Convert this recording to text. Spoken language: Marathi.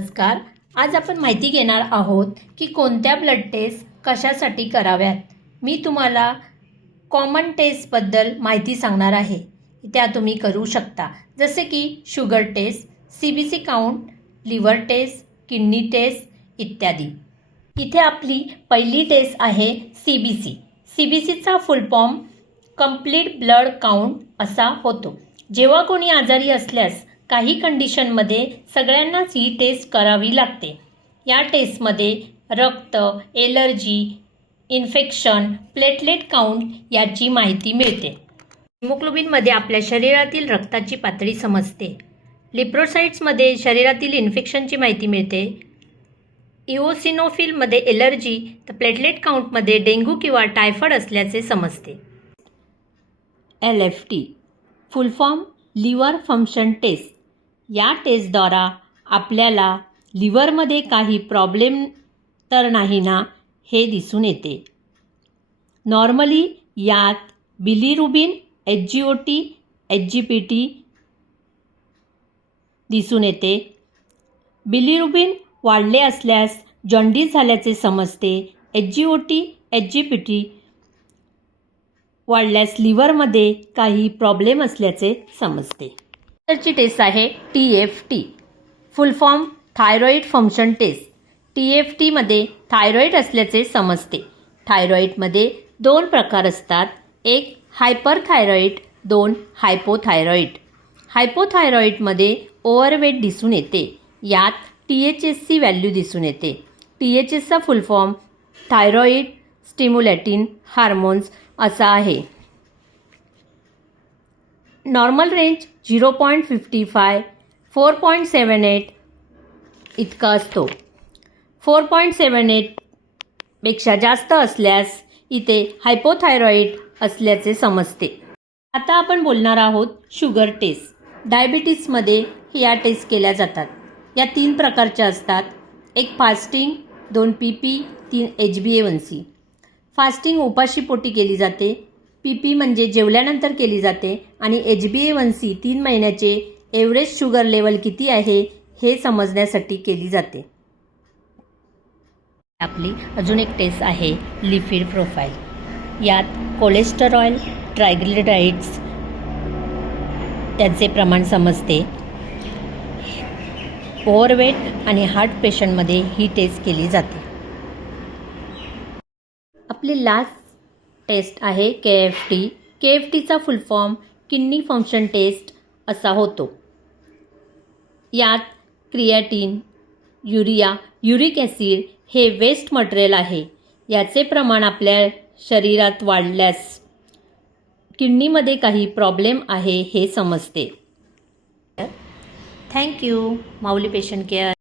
नमस्कार. आज आपण माहिती घेणार आहोत की कोणत्या ब्लड टेस्ट कशासाठी कराव्यात. मी तुम्हाला कॉमन टेस्टबद्दल माहिती सांगणार आहे. त्या तुम्ही करू शकता. जसे की sugar test C B C count liver test kidney test इत्यादी. इथे आपली पहिली टेस्ट आहे C B C C B सीचा full form complete blood count असा होतो. जेव्हा कोणी आजारी असल्यास काही कंडिशनमध्ये सगळ्यांनाच ही टेस्ट करावी लागते. या टेस्टमध्ये रक्त एलर्जी इन्फेक्शन प्लेटलेट काउंट याची माहिती मिळते. हिमोग्लोबिनमध्ये आपल्या शरीरातील रक्ताची पातळी समजते. लिप्रोसाइट्समध्ये शरीरातील इन्फेक्शनची माहिती मिळते. इओसिनोफिलमध्ये एलर्जी तर प्लेटलेट काउंटमध्ये डेंग्यू किंवा टायफॉइड असल्याचे समजते. L F T full form liver function test या टेस्टद्वारा आपल्याला लिव्हरमध्ये काही प्रॉब्लेम तर नाही ना हे दिसून येते. नॉर्मली यात bilirubin H G O T H G P T दिसून येते. बिलिरुबिन वाढले असल्यास जॉन्डिस झाल्याचे समजते. H G O T H G P T वाढल्यास लिव्हरमध्ये काही प्रॉब्लेम असल्याचे समजते. ची टेस्ट आहे T F T full form thyroid function test T F टीमध्ये थायरॉईड असल्याचे समजते. थायरॉईडमध्ये दोन प्रकार असतात. एक हायपरथायरॉईड दोन हायपोथायरॉईड हायपोथायरॉईडमध्ये ओव्हरवेट दिसून येते. यात टी एच एसची व्हॅल्यू दिसून येते. T H एसचा full form thyroid stimulating hormones असा आहे. Normal range zero point fifty five four point seven eight इतका असतो. फोर पॉईंट सेवन एटपेक्षा जास्त असल्यास इथे हायपोथायरॉईड असल्याचे समजते. आता आपण बोलणार आहोत शुगर टेस्ट डायबिटीसमध्ये या टेस्ट केल्या जातात. या तीन प्रकारच्या असतात. एक फास्टिंग दोन पी पी तीन H B A one C fasting उपाशीपोटी केली जाते. पी पी म्हणजे जेवल्यानंतर केली जाते आणि H B A one C तीन महिन्याचे एव्हरेज शुगर लेवल किती आहे हे समजण्यासाठी केली जाते. आपली अजून एक टेस्ट आहे लिपिड प्रोफाईल यात कोलेस्टरॉल ट्रायग्लिडाईड्स त्याचे प्रमाण समजते. ओव्हरवेट आणि हार्ट पेशंटमध्ये ही टेस्ट केली जाते. आपली लास्ट टेस्ट आहे K F T K F टीचा full form kidney function test असा होतो. यात क्रियाटीन युरिया युरिक ॲसिड हे वेस्ट मटेरियल आहे. याचे प्रमाण आपल्या शरीरात वाढल्यास किडनीमध्ये काही प्रॉब्लेम आहे हे समजते. Thank you Mauli patient care.